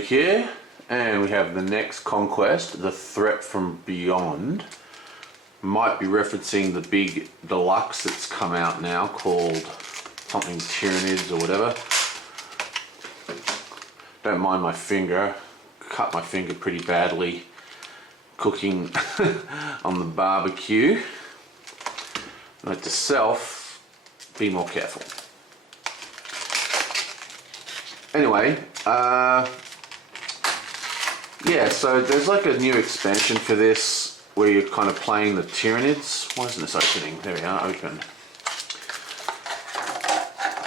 Here, and we have the next Conquest, the Threat from Beyond. Might be referencing the big deluxe that's come out now called something Tyranids or whatever. Don't mind my finger, cut my finger pretty badly cooking on the barbecue. Note to self, be more careful. Anyway, yeah, so there's like a new expansion for this where you're kind of playing the Tyranids. Why isn't this opening? There we are, open.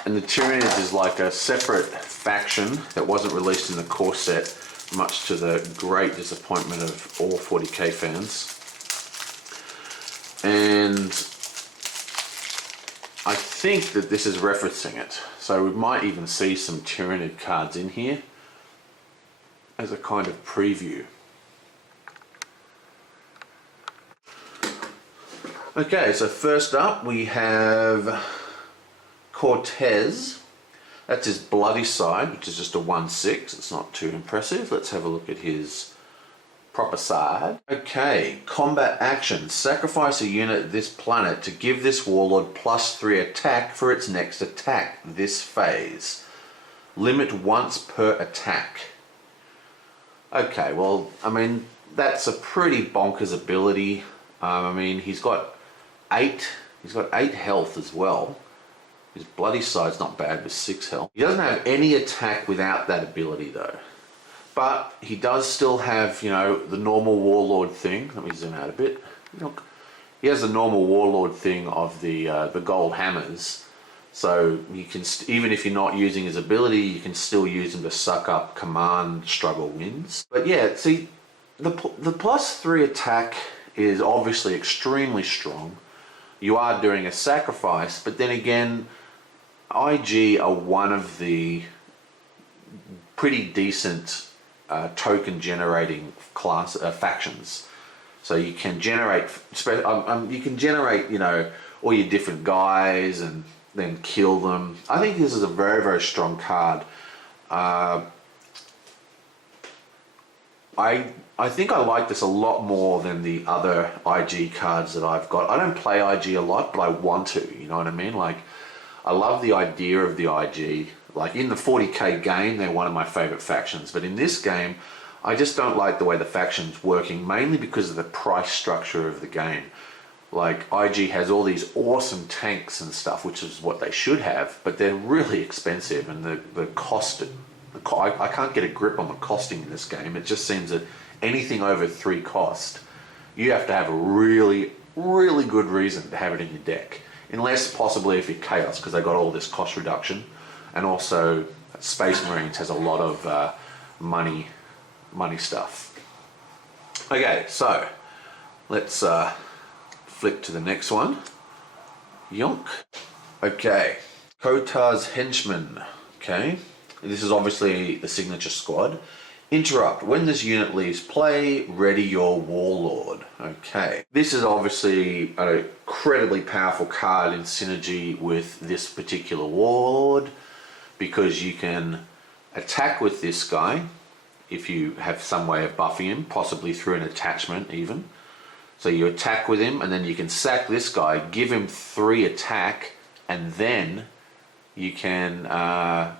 And the Tyranids is like a separate faction that wasn't released in the core set, much to the great disappointment of all 40k fans. And I think that this is referencing it. So we might even see some Tyranid cards in here as a kind of preview. Okay, so first up we have Cortez. That's his bloody side, which is just a 1/6. It's not too impressive. Let's have a look at his proper side. Okay, combat action. Sacrifice a unit of this planet to give this Warlord +3 attack for its next attack this phase. Limit once per attack. Okay, well, I mean, that's a pretty bonkers ability. I mean, he's got 8 health as well. His bloody side's not bad with 6 health. He doesn't have any attack without that ability though. But he does still have, you know, the normal Warlord thing. Let me zoom out a bit. Look. He has the normal Warlord thing of the gold hammers. So you can, even if you're not using his ability, you can still use him to suck up command struggle wins. But yeah, see, the +3 attack is obviously extremely strong. You are doing a sacrifice, but then again, IG are one of the pretty decent token generating class factions. So you can generate, you know, all your different guys and then kill them. I think this is a very, very strong card. I think I like this a lot more than the other IG cards that I've got. I don't play IG a lot, but I want to, you know what I mean? Like, I love the idea of the IG. Like in the 40k game, they're one of my favorite factions, but in this game, I just don't like the way the faction's working, mainly because of the price structure of the game. Like, IG has all these awesome tanks and stuff, which is what they should have, but they're really expensive, and the cost, I can't get a grip on the costing in this game. It just seems that anything over 3 cost, you have to have a really, really good reason to have it in your deck. Unless possibly if you're Chaos, because they got all this cost reduction. And also Space Marines has a lot of money stuff. Okay, so let's flick to the next one. Yonk. Okay, Kotar's Henchman. Okay, this is obviously the signature squad. Interrupt. When this unit leaves play, ready your Warlord. Okay. This is obviously an incredibly powerful card in synergy with this particular Warlord, because you can attack with this guy if you have some way of buffing him, possibly through an attachment even. So you attack with him, and then you can sack this guy, give him 3 attack, and then you can,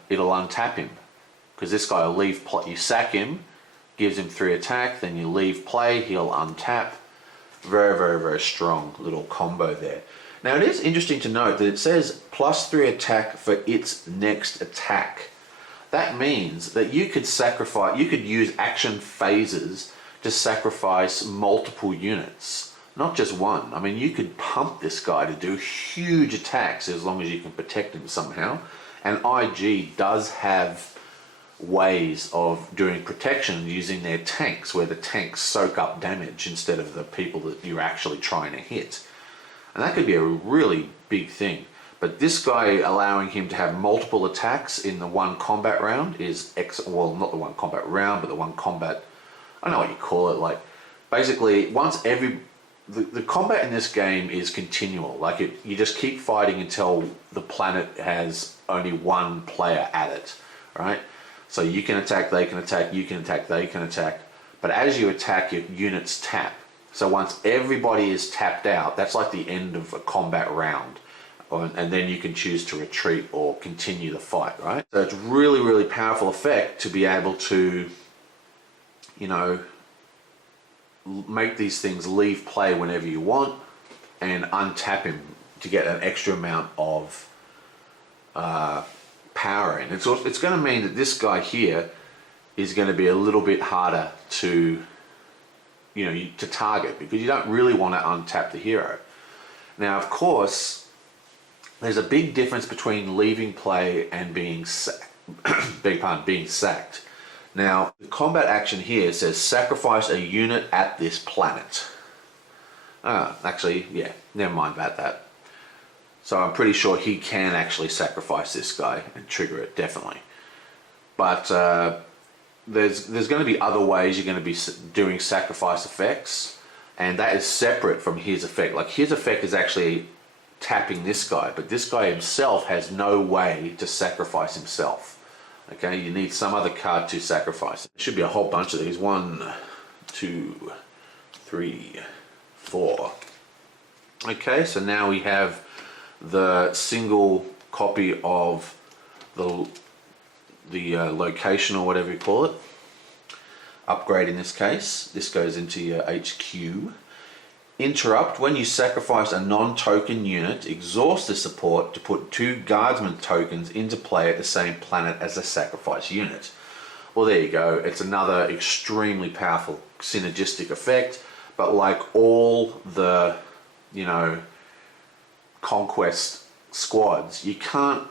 it'll untap him. Because this guy will leave play, you sack him, gives him 3 attack, then you leave play, he'll untap. Very, very, very strong little combo there. Now it is interesting to note that it says +3 attack for its next attack. That means that you could sacrifice, you could use action phases to sacrifice multiple units, not just one. I mean, you could pump this guy to do huge attacks as long as you can protect him somehow. And IG does have ways of doing protection using their tanks, where the tanks soak up damage instead of the people that you're actually trying to hit. And that could be a really big thing. But this guy, allowing him to have multiple attacks in the one combat round is well, not the one combat round, but the one combat, I don't know what you call it, like basically once the combat in this game is continual. Like you just keep fighting until the planet has only one player at it, right? So you can attack, they can attack, you can attack, they can attack. But as you attack, your units tap. So once everybody is tapped out, that's like the end of a combat round. And then you can choose to retreat or continue the fight, right? So it's really, really powerful effect to be able to, you know, make these things leave play whenever you want and untap him to get an extra amount of power in. It's going to mean that this guy here is going to be a little bit harder to, you know, to target, because you don't really want to untap the hero. Now, of course, there's a big difference between leaving play and being being sacked. Now, the combat action here says sacrifice a unit at this planet. Actually, yeah, never mind about that. So I'm pretty sure he can actually sacrifice this guy and trigger it, definitely. But there's going to be other ways you're going to be doing sacrifice effects, and that is separate from his effect. Like, his effect is actually tapping this guy, but this guy himself has no way to sacrifice himself. Okay, you need some other card to sacrifice. There should be a whole bunch of these. 1, 2, 3, 4. Okay, so now we have the single copy of the location, or whatever you call it. Upgrade in this case. This goes into your HQ. Interrupt. When you sacrifice a non-token unit, exhaust the support to put 2 guardsman tokens into play at the same planet as a sacrifice unit. Well, there you go. It's another extremely powerful synergistic effect, but like all the, you know, Conquest squads, you can't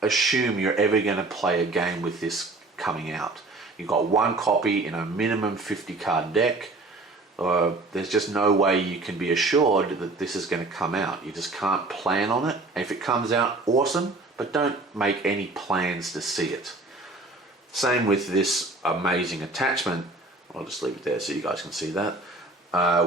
assume you're ever going to play a game with this coming out. You've got 1 copy in a minimum 50 card deck. There's just no way you can be assured that this is going to come out. You just can't plan on it. If it comes out, awesome, but don't make any plans to see it. Same with this amazing attachment. I'll just leave it there so you guys can see that.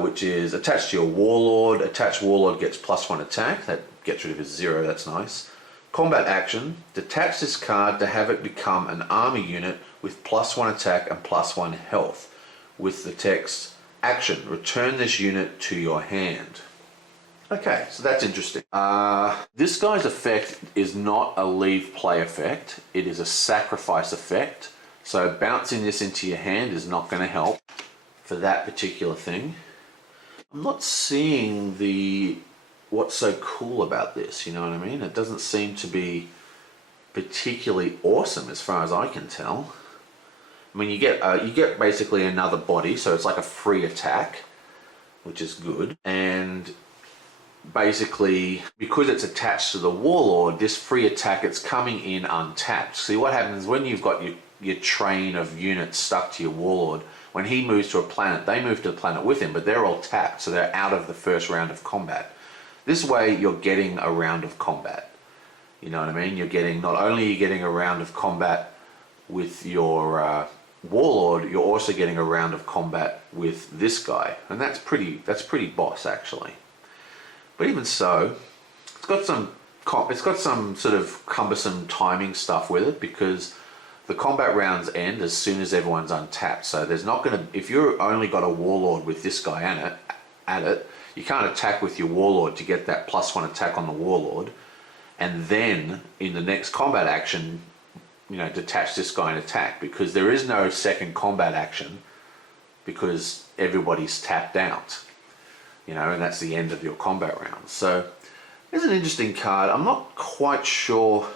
Which is attached to your Warlord. Attached Warlord gets +1 attack. That gets rid of his 0, that's nice. Combat action. Detach this card to have it become an army unit with +1 attack and +1 health. With the text, action, return this unit to your hand. Okay, so that's interesting. This guy's effect is not a leave play effect. It is a sacrifice effect. So bouncing this into your hand is not going to help for that particular thing. I'm not seeing what's so cool about this, you know what I mean? It doesn't seem to be particularly awesome as far as I can tell. I mean, you get basically another body, so it's like a free attack, which is good. And basically, because it's attached to the Warlord, this free attack, it's coming in untapped. See, what happens when you've got your train of units stuck to your Warlord, when he moves to a planet, they move to the planet with him, but they're all tapped, so they're out of the first round of combat. This way, you're getting a round of combat. You know what I mean? You're getting, not only are you getting a round of combat with your Warlord, you're also getting a round of combat with this guy, and that's pretty boss actually. But even so, it's got some sort of cumbersome timing stuff with it, because the combat rounds end as soon as everyone's untapped. So there's not going to, if you've only got a Warlord with this guy at it, you can't attack with your Warlord to get that +1 attack on the Warlord, and then in the next combat action, you know, detach this guy and attack, because there is no second combat action because everybody's tapped out, you know, and that's the end of your combat round. So it's an interesting card. I'm not quite sure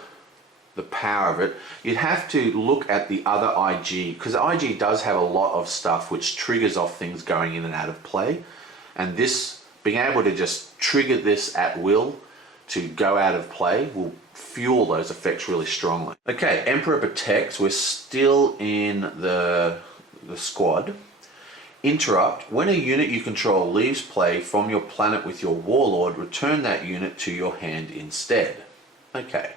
the power of it. You'd have to look at the other IG, because IG does have a lot of stuff which triggers off things going in and out of play, and this, being able to just trigger this at will to go out of play, will fuel those effects really strongly. Okay, Emperor Protects. We're still in the squad. Interrupt. When a unit you control leaves play from your planet with your Warlord, return that unit to your hand instead. Okay.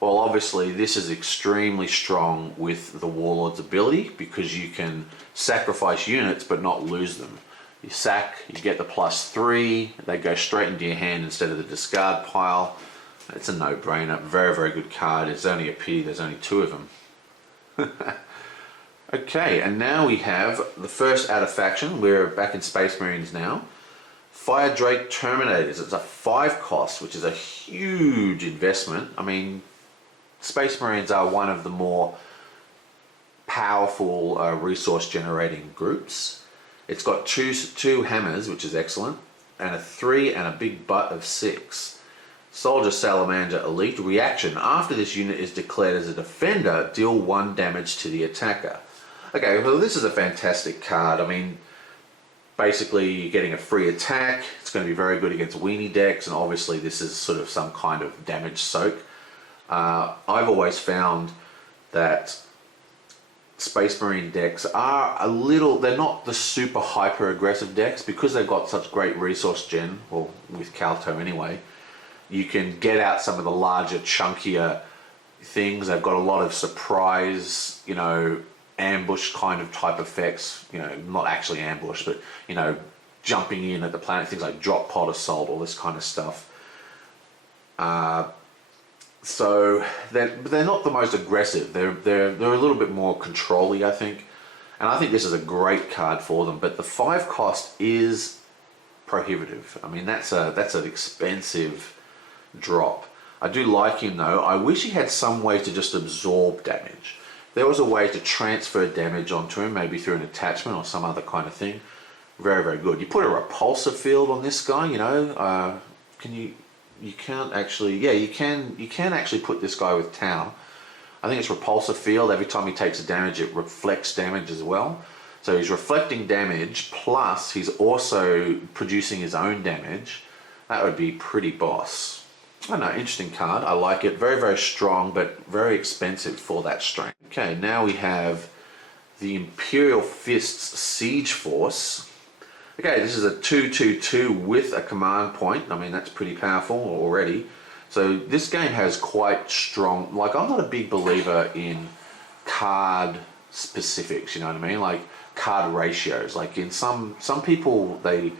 Well, obviously this is extremely strong with the Warlord's ability, because you can sacrifice units but not lose them. You sack, you get the +3, they go straight into your hand instead of the discard pile. It's a no-brainer. Very, very good card. It's only a pity there's only 2 of them. Okay, and now we have the first out of faction. We're back in Space Marines now. Fire Drake Terminators. It's a 5 cost, which is a huge investment. I mean, Space Marines are one of the more powerful resource generating groups. It's got two hammers, which is excellent, and a 3 and a big butt of 6. Soldier Salamander Elite. Reaction. After this unit is declared as a defender, deal 1 damage to the attacker. Okay, well this is a fantastic card. I mean, basically you're getting a free attack. It's going to be very good against weenie decks, and obviously this is sort of some kind of damage soak. I've always found that Space Marine decks are a little, they're not the super hyper aggressive decks because they've got such great resource gen, well with Calto anyway. You can get out some of the larger, chunkier things. They've got a lot of surprise, you know, ambush kind of type effects. You know, not actually ambush, but, you know, jumping in at the planet, things like drop pod assault, all this kind of stuff. So they're not the most aggressive. They're a little bit more control-y, I think. And I think this is a great card for them. But the 5 cost is prohibitive. I mean, that's an expensive drop. I do like him though. I wish he had some way to just absorb damage. There was a way to transfer damage onto him, maybe through an attachment or some other kind of thing. Very, very good. You put a repulsor field on this guy, you know, you can't actually, yeah, you can actually put this guy with Tau. I think it's repulsor field. Every time he takes a damage, it reflects damage as well. So he's reflecting damage, plus he's also producing his own damage. That would be pretty boss. I don't know, interesting card. I like it. Very, very strong, but very expensive for that strength. Okay, now we have the Imperial Fists Siege Force. Okay, this is a 2/2/2 with a command point. I mean, that's pretty powerful already. So this game has quite strong, like I'm not a big believer in card specifics, you know what I mean? Like card ratios. Like in some people, they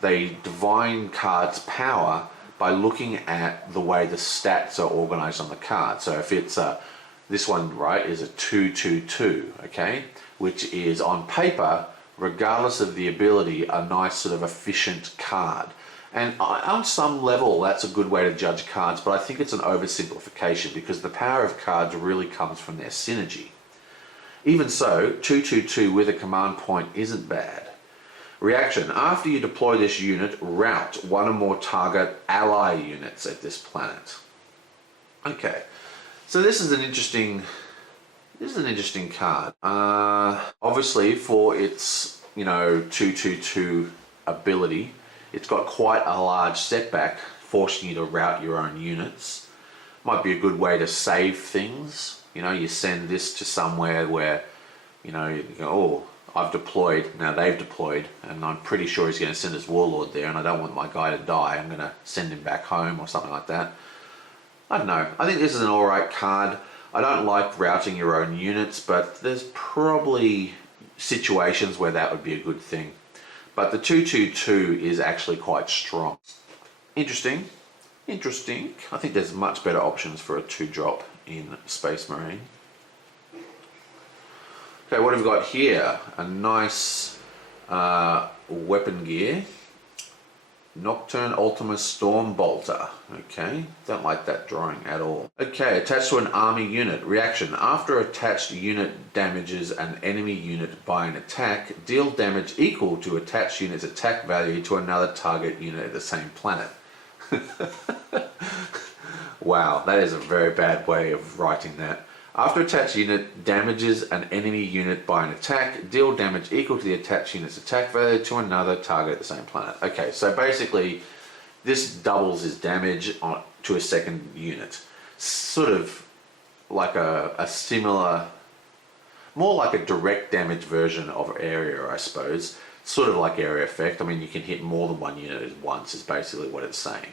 divine cards power by looking at the way the stats are organized on the card. So if it's this one, right, is a 2/2/2, okay, which is on paper, regardless of the ability, a nice sort of efficient card. And on some level, that's a good way to judge cards, but I think it's an oversimplification because the power of cards really comes from their synergy. Even so, 2/2/2 with a command point isn't bad. Reaction. After you deploy this unit, rout 1 or more target ally units at this planet. Okay, so this is an interesting card. Obviously, for its 2/2/2 ability, it's got quite a large setback, forcing you to route your own units. Might be a good way to save things. You know, you send this to somewhere where, you go, oh, I've deployed, now they've deployed, and I'm pretty sure he's going to send his Warlord there, and I don't want my guy to die. I'm going to send him back home or something like that. I don't know. I think this is an alright card. I don't like routing your own units, but there's probably situations where that would be a good thing. But the 2/2/2 is actually quite strong. Interesting. I think there's much better options for a 2-drop in Space Marine. Okay, what have we got here? A nice weapon gear. Nocturne Ultima Storm Bolter. Okay, don't like that drawing at all. Okay, attached to an army unit. Reaction. After attached unit damages an enemy unit by an attack, deal damage equal to attached unit's attack value to another target unit at the same planet. Wow, that is a very bad way of writing that. After attached unit damages an enemy unit by an attack, deal damage equal to the attached unit's attack value to another target at the same planet. Okay, so basically this doubles his damage to a second unit. Sort of like a similar, more like a direct damage version of area, I suppose. Sort of like area effect. I mean, you can hit more than one unit at once is basically what it's saying.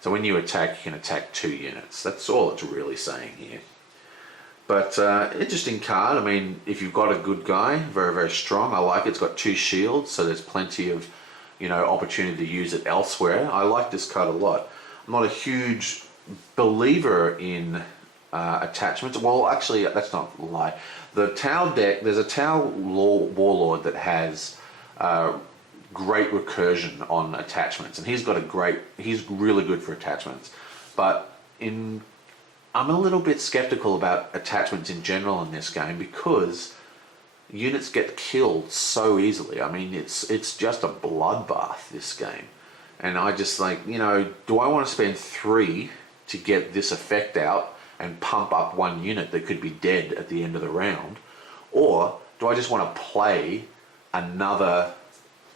So when you attack, you can attack 2 units. That's all it's really saying here. But interesting card. I mean, if you've got a good guy, very, very strong. I like it. It's got 2 shields, so there's plenty of, opportunity to use it elsewhere. I like this card a lot. I'm not a huge believer in attachments. Well, actually, that's not a lie. The Tau deck, there's a Tau Warlord that has great recursion on attachments, and he's really good for attachments. But I'm a little bit skeptical about attachments in general in this game because units get killed so easily. I mean, it's just a bloodbath, this game. And I just like, do I want to spend 3 to get this effect out and pump up one unit that could be dead at the end of the round? Or do I just want to play another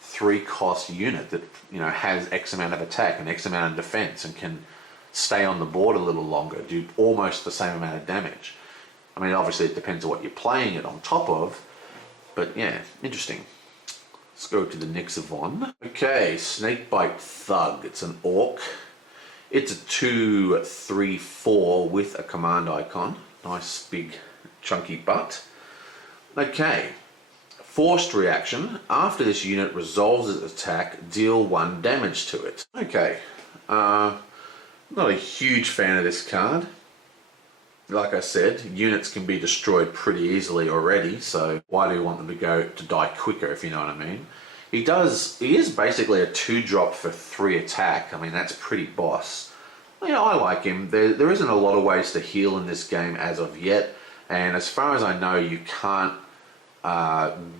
3-cost unit that, has X amount of attack and X amount of defense and can stay on the board a little longer, do almost the same amount of damage? I mean, obviously it depends on what you're playing it on top of, but yeah, interesting. Let's go to the next one. Okay, Snakebite Thug. It's an orc. It's a 2/3/4 with a command icon. Nice big chunky butt. Okay, forced reaction. After this unit resolves its attack, deal 1 damage to it. Okay, not a huge fan of this card. Like I said, units can be destroyed pretty easily already, so why do you want them to die quicker, if you know what I mean? He is basically a 2-drop for 3 attack. I mean, that's pretty boss. I like him. There isn't a lot of ways to heal in this game as of yet, and as far as I know, you can't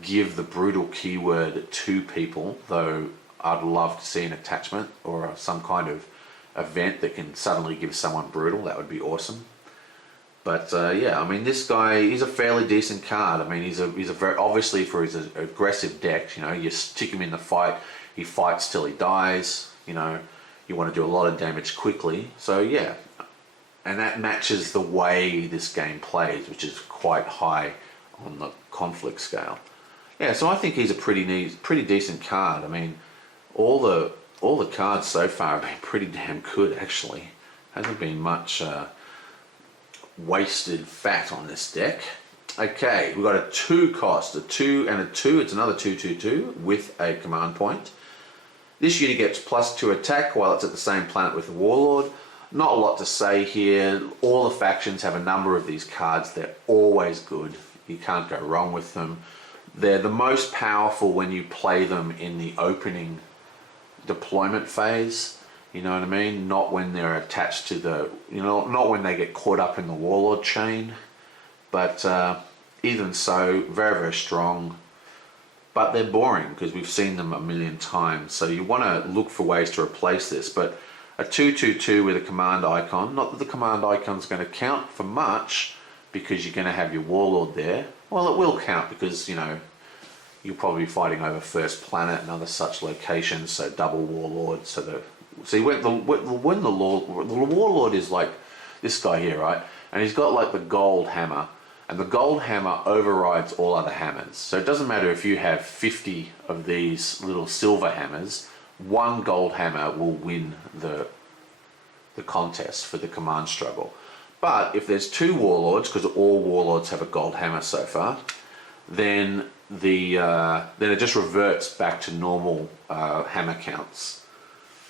give the brutal keyword to people, though I'd love to see an attachment or some kind of event that can suddenly give someone brutal. That would be awesome. But yeah, I mean, this guy, he's a fairly decent card. I mean, he's a very, obviously for his aggressive deck, you stick him in the fight, he fights till he dies, you want to do a lot of damage quickly. So yeah, and that matches the way this game plays, which is quite high on the conflict scale. Yeah, so I think he's a pretty decent card. I mean, all the cards so far have been pretty damn good, actually. Hasn't been much wasted fat on this deck. Okay, we've got a 2-cost, a 2 and a 2. It's another 2/2/2 with a command point. This unit gets +2 attack while it's at the same planet with the Warlord. Not a lot to say here. All the factions have a number of these cards. They're always good. You can't go wrong with them. They're the most powerful when you play them in the opening deployment phase. You know what I mean? Not when they're attached to not when they get caught up in the Warlord chain. But even so, very, very strong. But they're boring because we've seen them a million times. So you want to look for ways to replace this. But a 2/2/2 with a command icon. Not that the command icon's going to count for much because you're going to have your Warlord there. Well, it will count because, you'll probably be fighting over First Planet and other such locations. So double Warlord. See, when the Warlord is like this guy here, right? And he's got like the gold hammer, and the gold hammer overrides all other hammers. So it doesn't matter if you have 50 of these little silver hammers, one gold hammer will win the contest for the command struggle. But if there's 2 Warlords, because all Warlords have a gold hammer so far, then it just reverts back to normal hammer counts.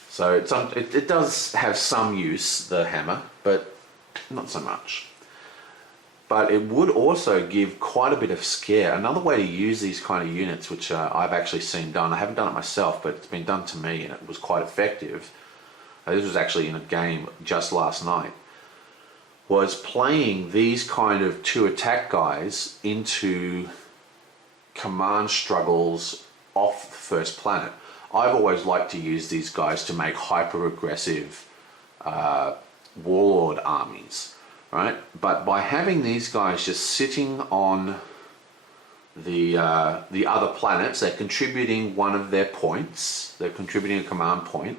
So it does have some use, the hammer, but not so much. But it would also give quite a bit of scare. Another way to use these kind of units, which I've actually seen done, I haven't done it myself, but it's been done to me and it was quite effective. This was actually in a game just last night, was playing these kind of 2 attack guys into command struggles off the First Planet. I've always liked to use these guys to make hyper-aggressive Warlord armies, right? But by having these guys just sitting on the other planets, they're contributing one of their points. They're contributing a command point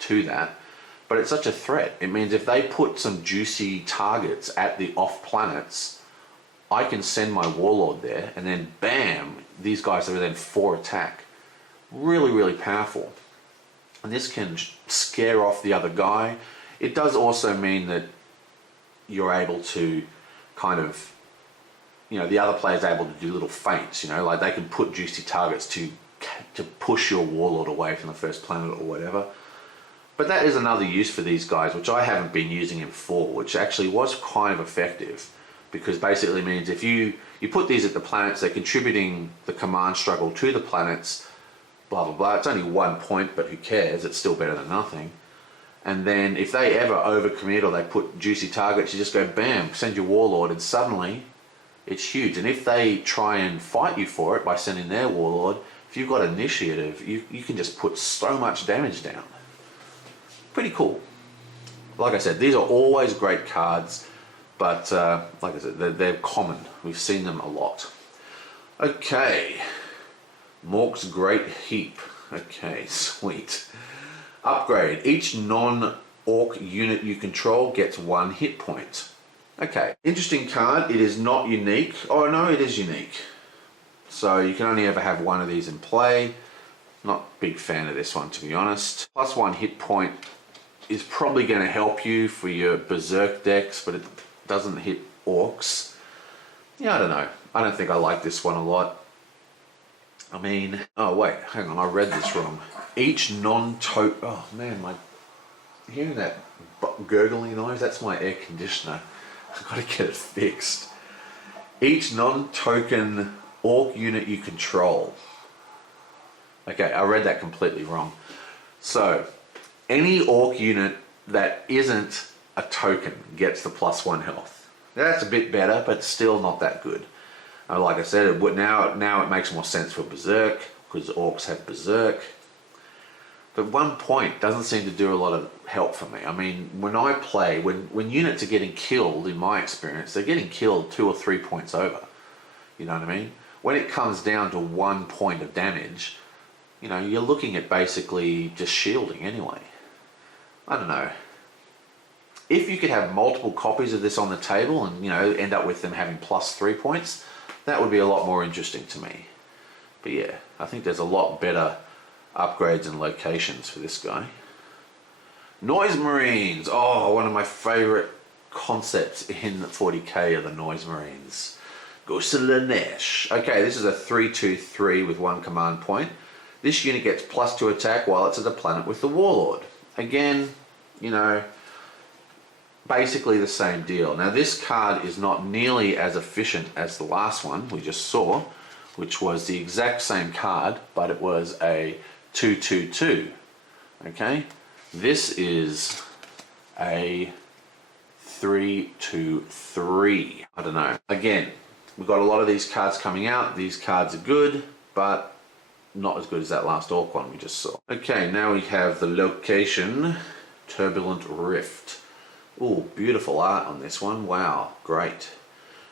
to that. But it's such a threat. It means if they put some juicy targets at the off planets, I can send my Warlord there, and then bam, these guys are then 4 attack. Really, really powerful. And this can scare off the other guy. It does also mean that you're able to kind of, the other player's able to do little feints, like they can put juicy targets to push your Warlord away from the First Planet or whatever. But that is another use for these guys, which I haven't been using him for, which actually was kind of effective, because basically means if you put these at the planets, they're contributing the command struggle to the planets, blah blah blah. It's only 1 point, but who cares? It's still better than nothing. And then if they ever overcommit or they put juicy targets, you just go bam, send your Warlord, and suddenly it's huge. And if they try and fight you for it by sending their Warlord, if you've got initiative, you can just put so much damage down. Pretty cool. Like I said, these are always great cards, but like I said, they're common. We've seen them a lot. Okay, Mork's Great Heap. Okay, sweet. Upgrade. Each non-orc unit you control gets 1 hit point. Okay, interesting card. It is not unique. Oh no, it is unique. So you can only ever have one of these in play. Not a big fan of this one, to be honest. Plus 1 hit point is probably going to help you for your berserk decks, but it doesn't hit orcs. Yeah, I don't know. I don't think I like this one a lot. I mean, oh wait, hang on, I read this wrong. Each non-token, oh man, hearing that gurgling noise, that's my air conditioner. I've got to get it fixed. Each non-token orc unit you control. Okay, I read that completely wrong. So, any orc unit that isn't a token gets the +1 health. That's a bit better, but still not that good. Like I said, now it makes more sense for berserk, because orcs have berserk. But 1 point doesn't seem to do a lot of help for me. I mean, when I play, when units are getting killed, in my experience, they're getting killed 2 or 3 points over. You know what I mean? When it comes down to 1 point of damage, you know, you're looking at basically just shielding anyway. I don't know. If you could have multiple copies of this on the table and, you know, end up with them having +3 points, that would be a lot more interesting to me. But yeah, I think there's a lot better upgrades and locations for this guy. Noise Marines. Oh, one of my favorite concepts in 40k are the Noise Marines. Goselanesh. Okay, this is a 3/2/3 with 1 command point. This unit gets +2 attack while it's at a planet with the Warlord. Again, you know, basically the same deal. Now this card is not nearly as efficient as the last one we just saw, which was the exact same card, but it was a 2/2/2. Okay, this is a 3/2/3. I don't know. Again, we've got a lot of these cards coming out. These cards are good, but not as good as that last orc one we just saw. Okay, now we have the location, Turbulent Rift. Oh, beautiful art on this one. Wow, great.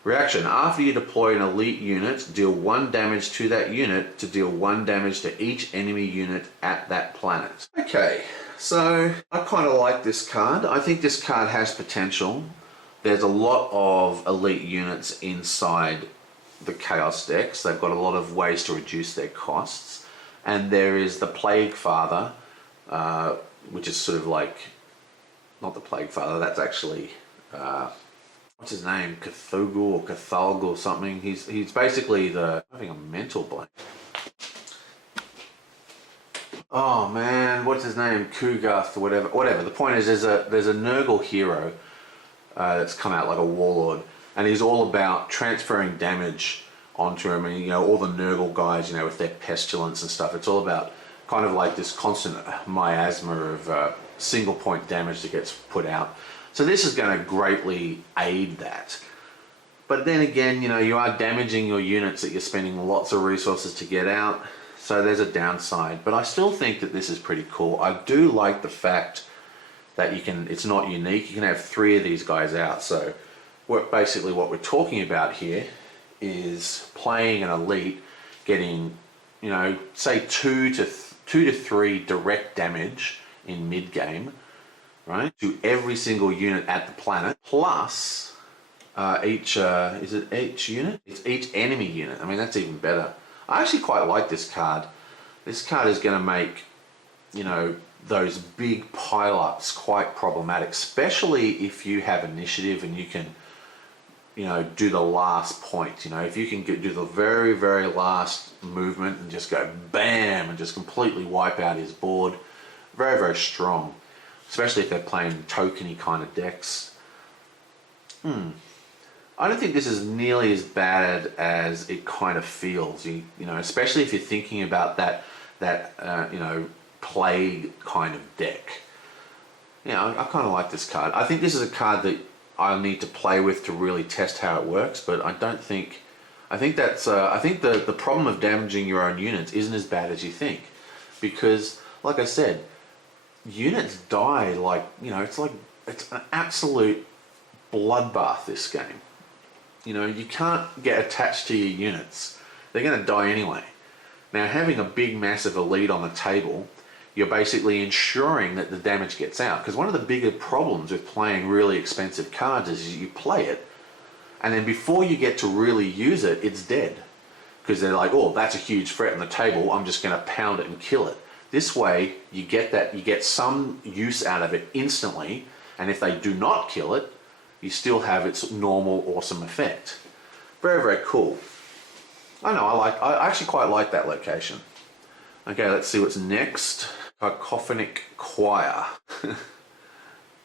Reaction. After you deploy an elite unit, deal 1 damage to that unit to deal 1 damage to each enemy unit at that planet. Okay, so I kind of like this card. I think this card has potential. There's a lot of elite units inside the Chaos decks. They've got a lot of ways to reduce their costs. And there is the Plague Father, which is sort of like, not the Plague Father, that's actually, what's his name? Cthulhu or Cthulhu or something. He's basically I'm having a mental blank. Oh man, what's his name? Kugath or whatever. The point is there's a Nurgle hero that's come out like a Warlord, and he's all about transferring damage onto him, and you know, all the Nurgle guys, you know, with their pestilence and stuff, it's all about kind of like this constant miasma of single point damage that gets put out. So this is going to greatly aid that. But then again, you know, you are damaging your units that you're spending lots of resources to get out, so there's a downside. But I still think that this is pretty cool. I do like the fact that it's not unique. You can have 3 of these guys out. So basically what we're talking about here is playing an elite, getting, you know, say 2 to 3 direct damage in mid-game, right, to every single unit at the planet, plus is it each unit? It's each enemy unit. I mean, that's even better. I actually quite like this card. This card is going to make, you know, those big pile-ups quite problematic, especially if you have initiative and you can, you know, do the last point. You know, if you can do the very, very last movement and just go bam and just completely wipe out his board, very, very strong. especially if they're playing tokeny kind of decks. I don't think this is nearly as bad as it kind of feels. You know, especially if you're thinking about that you know, plague kind of deck. You know, I kind of like this card. I think this is a card that I'll need to play with to really test how it works, but I don't think. I think that's. I think the problem of damaging your own units isn't as bad as you think, because, like I said, units die like, you know, it's an absolute bloodbath, this game. You know, you can't get attached to your units. They're going to die anyway. Now, having a big, massive elite on the table, you're basically ensuring that the damage gets out. Because one of the bigger problems with playing really expensive cards is you play it, and then before you get to really use it, it's dead. Because they're like, oh, that's a huge threat on the table, I'm just going to pound it and kill it. This way, you get some use out of it instantly, and if they do not kill it, you still have its normal awesome effect. Very, very cool. I know, I actually quite like that location. Okay, let's see what's next. Cacophonic Choir.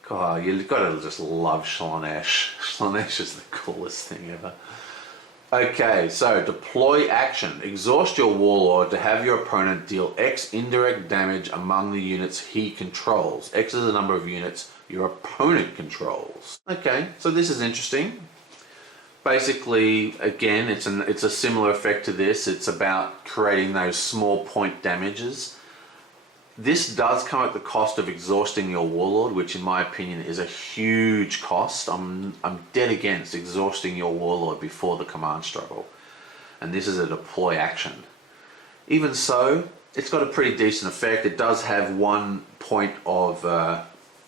God, you've got to just love Slaanesh. Slaanesh is the coolest thing ever. Okay, so deploy action. Exhaust your Warlord to have your opponent deal X indirect damage among the units he controls. X is the number of units your opponent controls. Okay, so this is interesting. Basically, again, it's a similar effect to this. It's about creating those small point damages. This does come at the cost of exhausting your Warlord, which in my opinion is a huge cost. I'm dead against exhausting your Warlord before the command struggle. And this is a deploy action. Even so, it's got a pretty decent effect. It does have 1 point of,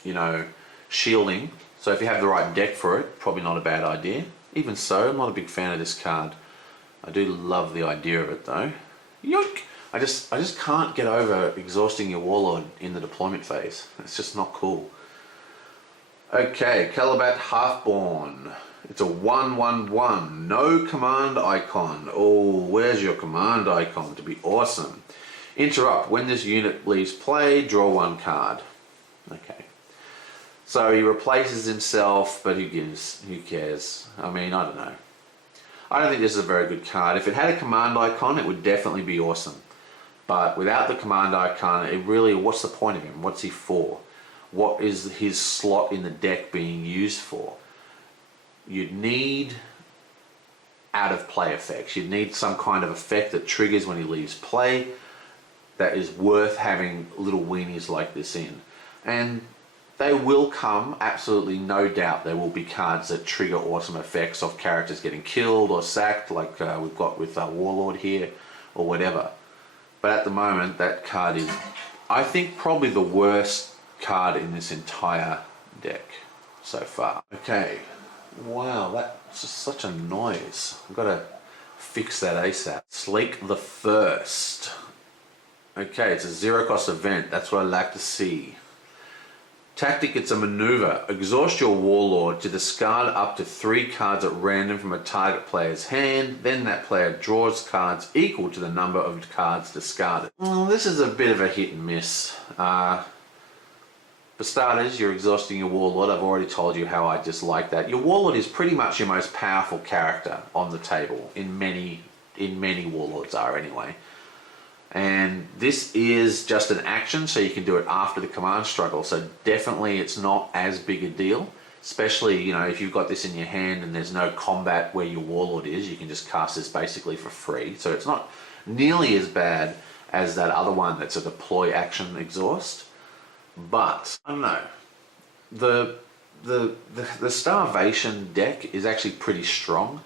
you know, shielding. So if you have the right deck for it, probably not a bad idea. Even so, I'm not a big fan of this card. I do love the idea of it though. Yoink! I just can't get over exhausting your Warlord in the deployment phase. It's just not cool. Okay, Calibat Halfborn. It's a 1/1/1. No command icon. Oh, where's your command icon to be awesome? Interrupt. When this unit leaves play, draw 1 card. Okay. So he replaces himself, but who gives? Who cares? I mean, I don't know. I don't think this is a very good card. If it had a command icon, it would definitely be awesome. But without the command icon, it really, what's the point of him? What's he for? What is his slot in the deck being used for? You'd need out of play effects. You'd need some kind of effect that triggers when he leaves play that is worth having little weenies like this in. And they will come, absolutely no doubt. There will be cards that trigger awesome effects of characters getting killed or sacked, like we've got with Warlord here, or whatever. But at the moment, that card is, I think, probably the worst card in this entire deck so far. Okay, wow, that's just such a noise. I've got to fix that ASAP. Sleek the First. Okay, it's a 0-cost event. That's what I like to see. Tactic, it's a maneuver. Exhaust your Warlord to discard up to 3 cards at random from a target player's hand. Then that player draws cards equal to the number of cards discarded. Well, this is a bit of a hit and miss. For starters, you're exhausting your Warlord. I've already told you how I dislike that. Your Warlord is pretty much your most powerful character on the table. In many Warlords are anyway. And this is just an action, so you can do it after the command struggle, so definitely it's not as big a deal, especially, you know, if you've got this in your hand and there's no combat where your Warlord is, you can just cast this basically for free, so it's not nearly as bad as that other one that's a deploy action exhaust. But I don't know, the starvation deck is actually pretty strong,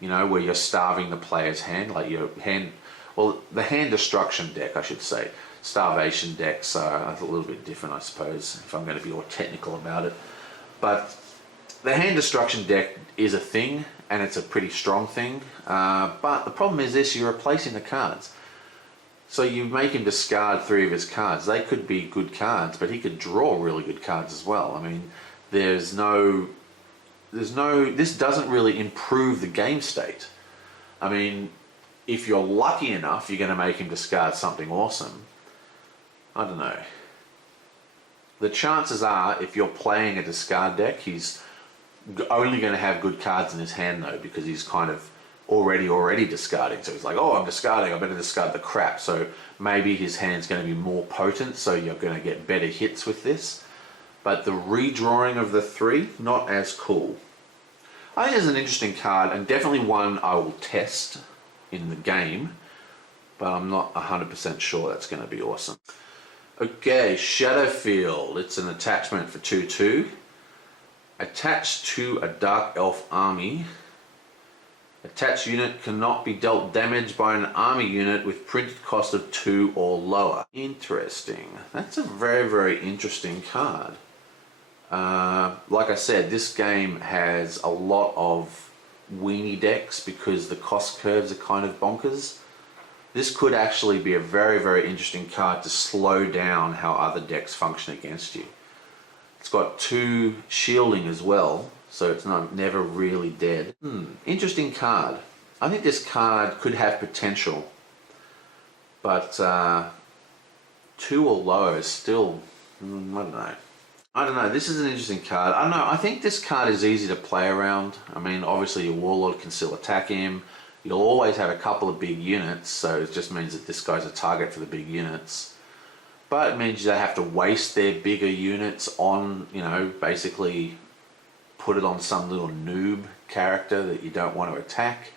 you know, where you're starving the player's hand, like your hand. Well, the hand destruction deck, I should say. Starvation decks are a little bit different, I suppose, if I'm going to be more technical about it. But the hand destruction deck is a thing, and it's a pretty strong thing. But the problem is this, you're replacing the cards. So you make him discard 3 of his cards. They could be good cards, but he could draw really good cards as well. I mean, this doesn't really improve the game state. I mean, if you're lucky enough, you're going to make him discard something awesome. I don't know. the chances are, if you're playing a discard deck, he's only going to have good cards in his hand though, because he's kind of already discarding. So he's like, oh, I'm discarding, I better discard the crap. So maybe his hand's going to be more potent, so you're going to get better hits with this. But the redrawing of the 3, not as cool. I think it's an interesting card, and definitely one I will test in the game, but I'm not 100% sure that's going to be awesome. Okay, Shadowfield. It's an attachment for 2/2. Attached to a Dark Elf army. Attached unit cannot be dealt damage by an army unit with printed cost of 2 or lower. Interesting. That's a very, very interesting card. Like I said, this game has a lot of weenie decks because the cost curves are kind of bonkers. This could actually be a very, very interesting card to slow down how other decks function against you. It's got 2 shielding as well, so it's never really dead. Interesting card. I think this card could have potential, but 2 or lower is still, I don't know. This is an interesting card. I don't know. I think this card is easy to play around. I mean, obviously your Warlord can still attack him. You'll always have a couple of big units, so it just means that this guy's a target for the big units. But it means they have to waste their bigger units on, you know, basically put it on some little noob character that you don't want to attack.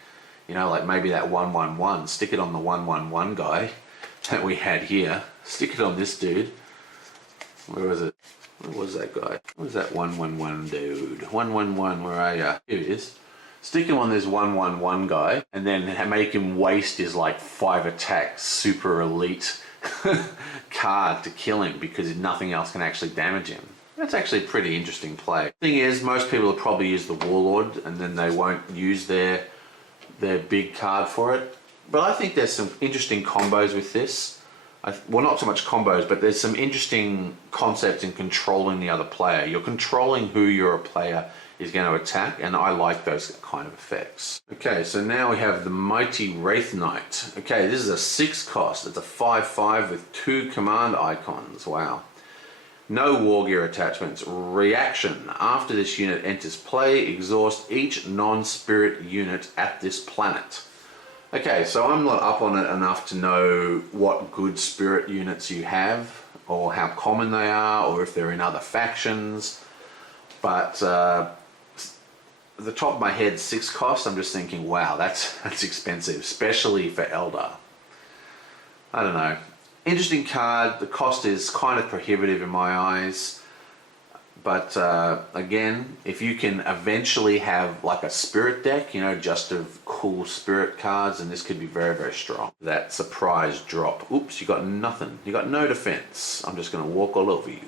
You know, like maybe that 1/1/1. Stick it on the 1/1/1 guy that we had here. Stick it on this dude. Where was it? Where was that guy? Where was that 1/1/1 dude? 1/1/1, where are ya? Here he is. Stick him on this 1/1/1 guy and then make him waste his like 5 attack super elite card to kill him because nothing else can actually damage him. That's actually a pretty interesting play. Thing is, most people will probably use the Warlord and then they won't use their big card for it. But I think there's some interesting combos with this. Well, not so much combos, but there's some interesting concepts in controlling the other player. You're controlling who your player is going to attack, and I like those kind of effects. Okay, so now we have the Mighty Wraith Knight. Okay, this is a 6 cost. It's a 5/5 with 2 command icons. Wow. No war gear attachments. Reaction. After this unit enters play, exhaust each non-spirit unit at this planet. Okay, so I'm not up on it enough to know what good spirit units you have, or how common they are, or if they're in other factions. But at the top of my head, 6 cost, I'm just thinking, wow, that's expensive, especially for Eldar. I don't know. Interesting card. The cost is kind of prohibitive in my eyes. But again, if you can eventually have like a spirit deck, you know, just of cool spirit cards, and this could be very, very strong. That surprise drop. Oops, you got nothing. You got no defense. I'm just going to walk all over you.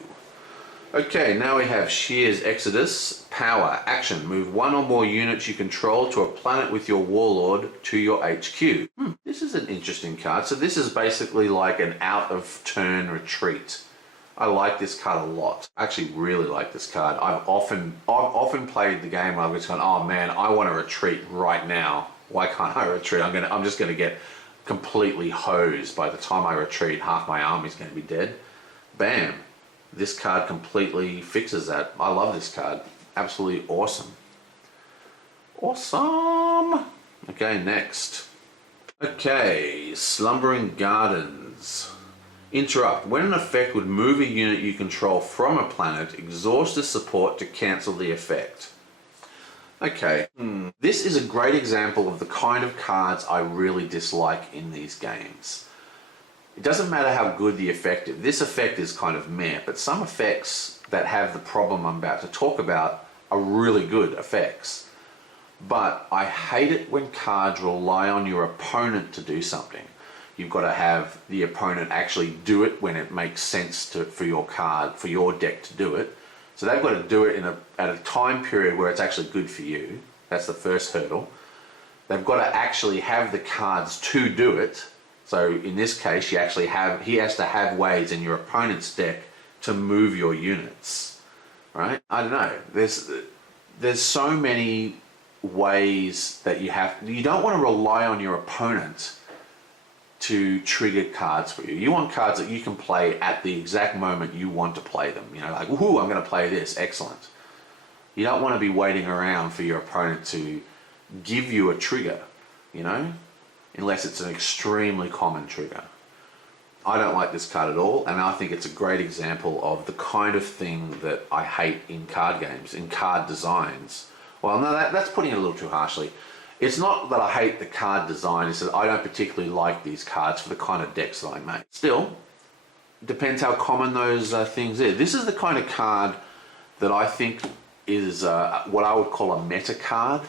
Okay, now we have Shear's Exodus. Power. Action. Move 1 or more units you control to a planet with your Warlord to your HQ. This is an interesting card. So this is basically like an out-of-turn retreat. I like this card a lot. I actually really like this card. I've often played the game where I've just gone, oh man, I want to retreat right now. Why can't I retreat? I'm just going to get completely hosed. By the time I retreat, half my army's going to be dead. Bam. This card completely fixes that. I love this card. Absolutely awesome. Awesome. Okay, next. Okay, Slumbering Gardens. Interrupt. When an effect would move a unit you control from a planet, exhaust the support to cancel the effect. Okay. This is a great example of the kind of cards I really dislike in these games. It doesn't matter how good the effect is. This effect is kind of meh, but some effects that have the problem I'm about to talk about are really good effects. But I hate it when cards rely on your opponent to do something. You've got to have the opponent actually do it when it makes sense for your card, for your deck to do it. So they've got to do it at a time period where it's actually good for you. That's the first hurdle. They've got to actually have the cards to do it. So in this case, he has to have ways in your opponent's deck to move your units, right? I don't know. There's so many ways that you don't want to rely on your opponent to trigger cards for you. You want cards that you can play at the exact moment you want to play them. You know, like, ooh, I'm going to play this. Excellent. You don't want to be waiting around for your opponent to give you a trigger, you know, unless it's an extremely common trigger. I don't like this card at all, and I think it's a great example of the kind of thing that I hate in card games, in card designs. Well, no, that's putting it a little too harshly. It's not that I hate the card design, it's that I don't particularly like these cards for the kind of decks that I make. Still, depends how common those things are. This is the kind of card that I think is what I would call a meta card.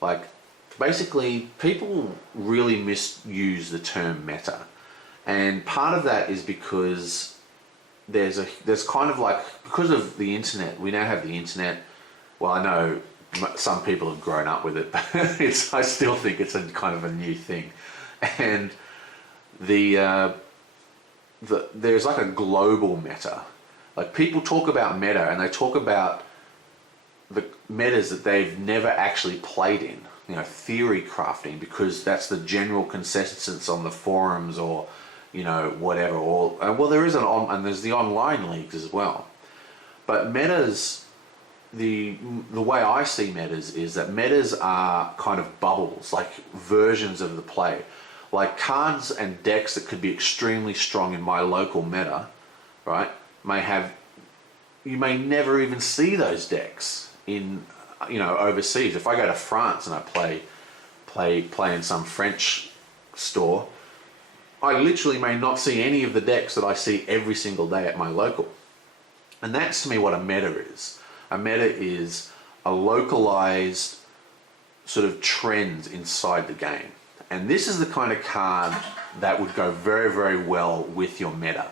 Like, basically, people really misuse the term meta. And part of that is because there's kind of like, because of the internet, we now have the internet. Well, I know some people have grown up with it, but I still think it's a kind of a new thing. And there's like a global meta. Like, people talk about meta, and they talk about the metas that they've never actually played in. You know, theory crafting, because that's the general consensus on the forums, or, you know, whatever. Or well, there is and there's the online leagues as well. But metas, the way I see metas is that metas are kind of bubbles, like versions of the play. Like, cards and decks that could be extremely strong in my local meta, right, you may never even see those decks in, you know, overseas. If I go to France and I play in some French store, I literally may not see any of the decks that I see every single day at my local. And that's, to me, what a meta is. A meta is a localized sort of trend inside the game. And this is the kind of card that would go very, very well with your meta.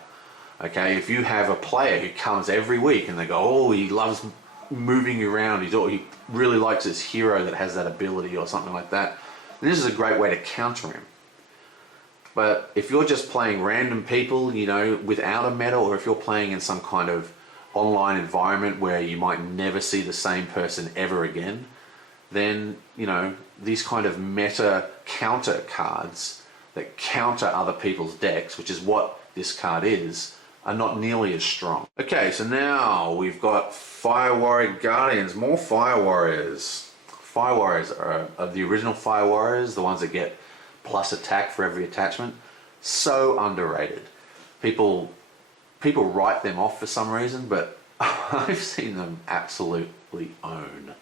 Okay, if you have a player who comes every week and they go, oh, he loves moving around, he really likes his hero that has that ability or something like that, this is a great way to counter him. But if you're just playing random people, you know, without a meta, or if you're playing in some kind of online environment where you might never see the same person ever again, then, you know, these kind of meta counter cards that counter other people's decks, which is what this card is, are not nearly as strong. Okay, so now we've got Fire Warrior Guardians, more Fire Warriors. Fire Warriors are the original Fire Warriors, the ones that get plus attack for every attachment. So underrated. People write them off for some reason, but I've seen them absolutely own.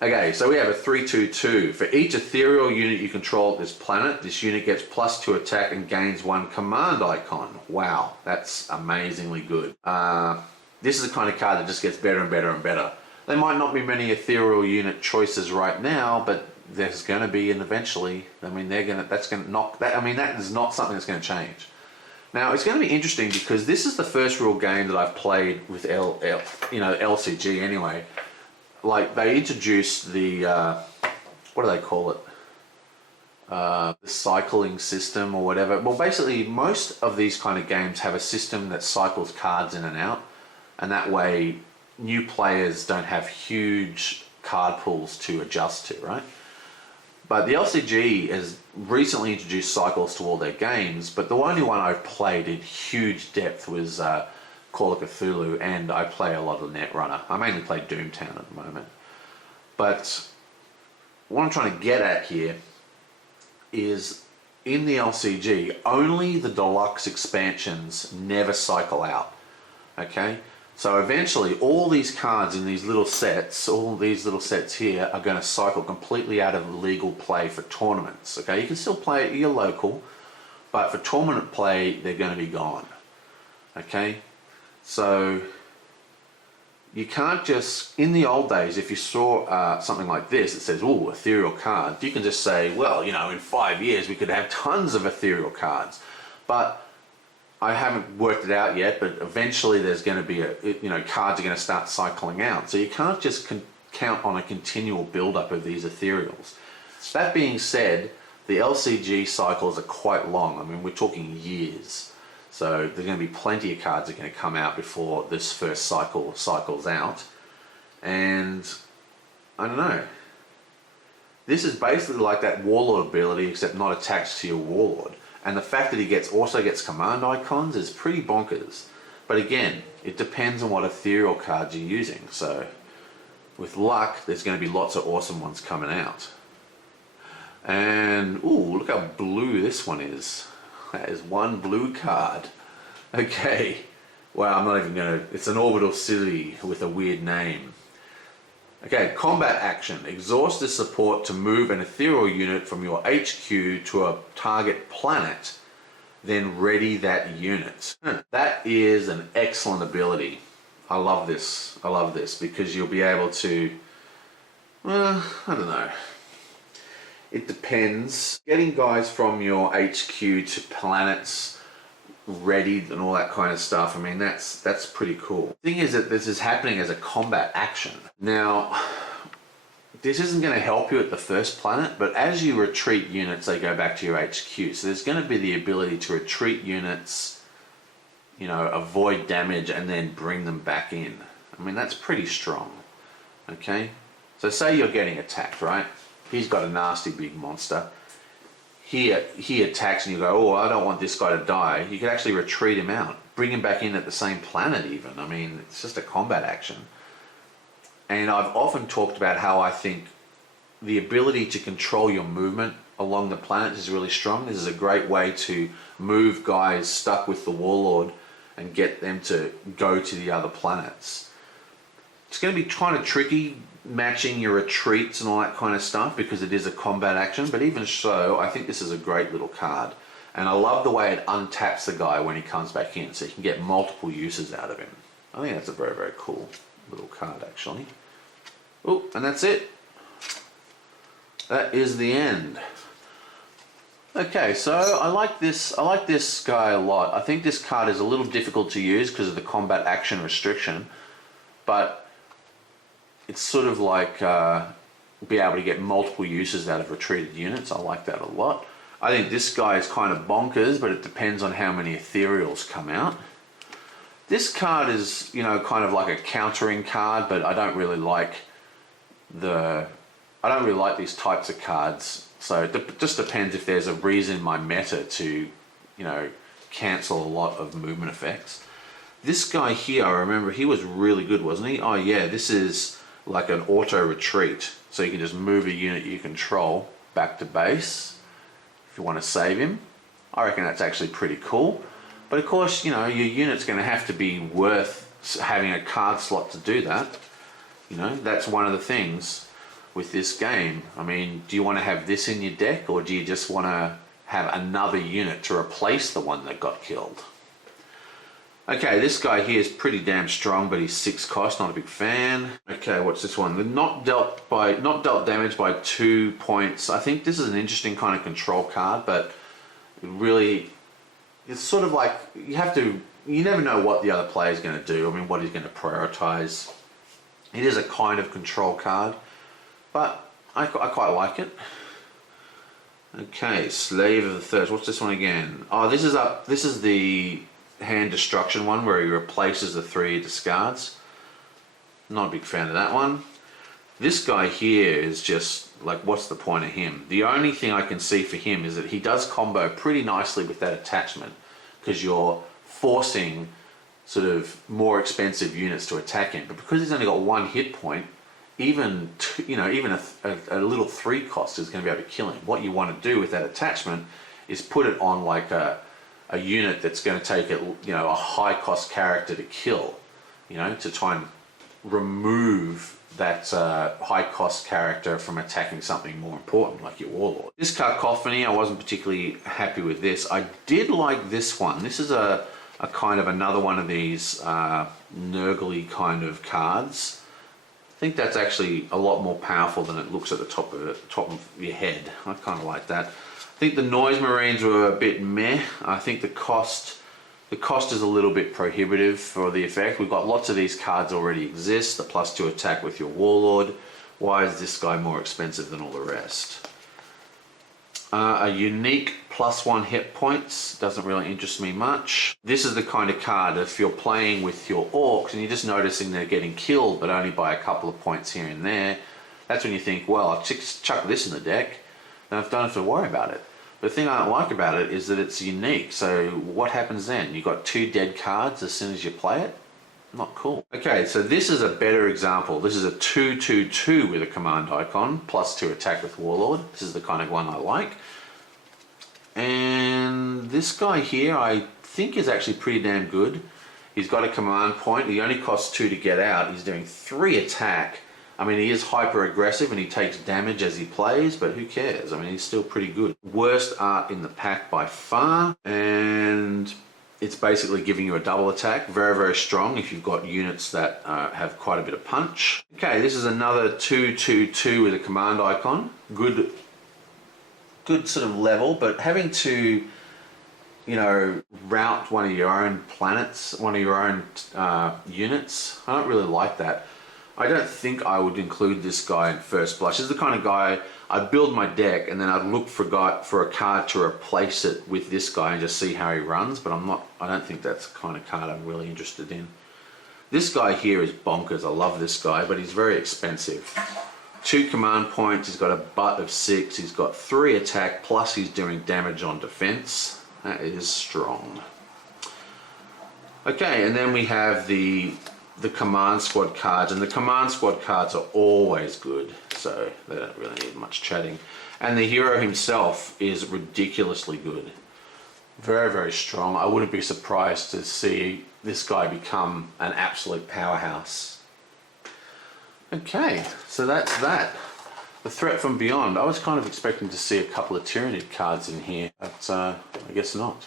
Okay, so we have a 3/2/2. For each ethereal unit you control at this planet, this unit gets +2 attack and gains 1 command icon. Wow, that's amazingly good. This is the kind of card that just gets better and better and better. There might not be many ethereal unit choices right now, but there's going to be, and eventually, I mean, that's going to knock that. I mean, that is not something that's going to change. Now, it's going to be interesting because this is the first real game that I've played with LCG anyway. Like, they introduced the what do they call it? The cycling system or whatever. Well, basically, most of these kind of games have a system that cycles cards in and out, and that way new players don't have huge card pools to adjust to, right? But the LCG has recently introduced cycles to all their games, but the only one I've played in huge depth was Call of Cthulhu, and I play a lot of Netrunner. I mainly play Doomtown at the moment. But what I'm trying to get at here is, in the LCG, only the deluxe expansions never cycle out. Okay? So eventually, all these cards in these little sets, all these little sets here, are going to cycle completely out of legal play for tournaments. Okay? You can still play at your local, but for tournament play, they're going to be gone. Okay? So you can't just, in the old days, if you saw something like this that says, oh, ethereal card, you can just say, well, you know, in 5 years we could have tons of ethereal cards. But I haven't worked it out yet, but eventually there's going to be cards are going to start cycling out. So you can't just count on a continual build-up of these ethereals. That being said, the LCG cycles are quite long. I mean, we're talking years. So there's going to be plenty of cards that are going to come out before this first cycle cycles out. And I don't know. This is basically like that Warlord ability, except not attached to your Warlord. And the fact that he also gets command icons is pretty bonkers. But again, it depends on what ethereal cards you're using. So with luck, there's going to be lots of awesome ones coming out. And ooh, look how blue this one is. That is one blue card. Okay. Wow, I'm not even going to... It's an orbital city with a weird name. Okay, combat action. Exhaust the support to move an ethereal unit from your HQ to a target planet, then ready that unit. That is an excellent ability. I love this. I love this because you'll be able to... Well, I don't know. It depends. Getting guys from your HQ to planets ready and all that kind of stuff, I mean, that's pretty cool. The thing is that this is happening as a combat action. Now, this isn't going to help you at the first planet, but as you retreat units, they go back to your HQ. So there's going to be the ability to retreat units, you know, avoid damage, and then bring them back in. I mean, that's pretty strong. Okay? So say you're getting attacked, right? He's got a nasty big monster. He attacks and you go, oh, I don't want this guy to die. You could actually retreat him out, bring him back in at the same planet even. I mean, it's just a combat action. And I've often talked about how I think the ability to control your movement along the planet is really strong. This is a great way to move guys stuck with the Warlord and get them to go to the other planets. It's going to be kind of tricky matching your retreats and all that kind of stuff because it is a combat action, but even so, I think this is a great little card. And I love the way it untaps the guy when he comes back in, so you can get multiple uses out of him. I think that's a very, very cool little card, actually. Oh, and that's it. That is the end. Okay, so I like this guy a lot. I think this card is a little difficult to use because of the combat action restriction, but it's sort of like be able to get multiple uses out of retreated units. I like that a lot. I think this guy is kind of bonkers, but it depends on how many ethereals come out. This card is, you know, kind of like a countering card, but I don't really like these types of cards. So it just depends if there's a reason in my meta to, you know, cancel a lot of movement effects. This guy here, I remember he was really good, wasn't he? Oh yeah, this is like an auto retreat. So you can just move a unit you control back to base if you want to save him. I reckon that's actually pretty cool. But of course, you know, your unit's going to have to be worth having a card slot to do that. You know, that's one of the things with this game. I mean, do you want to have this in your deck, or do you just want to have another unit to replace the one that got killed? Okay, this guy here is pretty damn strong, but he's 6 cost, not a big fan. Okay, what's this one? The not dealt damage by 2 points. I think this is an interesting kind of control card, but really, it's sort of like you never know what the other player is going to do. I mean, what he's going to prioritize. It is a kind of control card, but I quite like it. Okay, Slave of the Thirst. What's this one again? Oh, this is the hand destruction one where he replaces the 3 discards. Not a big fan of that one. This guy here is just like, what's the point of him? The only thing I can see for him is that he does combo pretty nicely with that attachment because you're forcing sort of more expensive units to attack him. But because he's only got 1 hit point, even a little 3 cost is going to be able to kill him. What you want to do with that attachment is put it on like a unit that's going to take it, you know, a high cost character to kill, you know, to try and remove that high cost character from attacking something more important like your Warlord. This Cacophony, I wasn't particularly happy with this. I did like this one. This is a kind of another one of these Nurgly kind of cards. I think that's actually a lot more powerful than it looks at the top of your head. I kind of like that. I think the Noise Marines were a bit meh. I think the cost is a little bit prohibitive for the effect. We've got lots of these cards already exist. The +2 attack with your Warlord. Why is this guy more expensive than all the rest? A unique +1 hit points doesn't really interest me much. This is the kind of card if you're playing with your orcs and you're just noticing they're getting killed but only by a couple of points here and there. That's when you think, well, I'll chuck this in the deck and I don't have to worry about it. The thing I don't like about it is that it's unique. So what happens then? You got 2 dead cards as soon as you play it? Not cool. Okay, so this is a better example. This is a 2/2/2 with a command icon, +2 attack with Warlord. This is the kind of one I like. And this guy here I think is actually pretty damn good. He's got a command point. He only costs 2 to get out. He's doing 3 attack. I mean, he is hyper aggressive and he takes damage as he plays, but who cares? I mean, he's still pretty good. Worst art in the pack by far, and it's basically giving you a double attack. Very, very strong if you've got units that have quite a bit of punch. Okay, this is another 2/2/2 with a command icon. Good sort of level, but having to, you know, route one of your own planets, one of your own units, I don't really like that. I don't think I would include this guy in first blush. This is the kind of guy I'd build my deck and then I'd look for a card to replace it with this guy and just see how he runs, but I don't think that's the kind of card I'm really interested in. This guy here is bonkers. I love this guy, but he's very expensive. 2 command points, he's got a butt of 6, he's got 3 attack, plus he's doing damage on defense. That is strong. Okay, and then we have the command squad cards, and the command squad cards are always good, so they don't really need much chatting. And the hero himself is ridiculously good. Very, very strong. I wouldn't be surprised to see this guy become an absolute powerhouse. Okay, so that's that. The Threat from Beyond. I was kind of expecting to see a couple of Tyranid cards in here, but I guess not.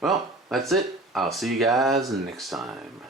Well, that's it. I'll see you guys next time.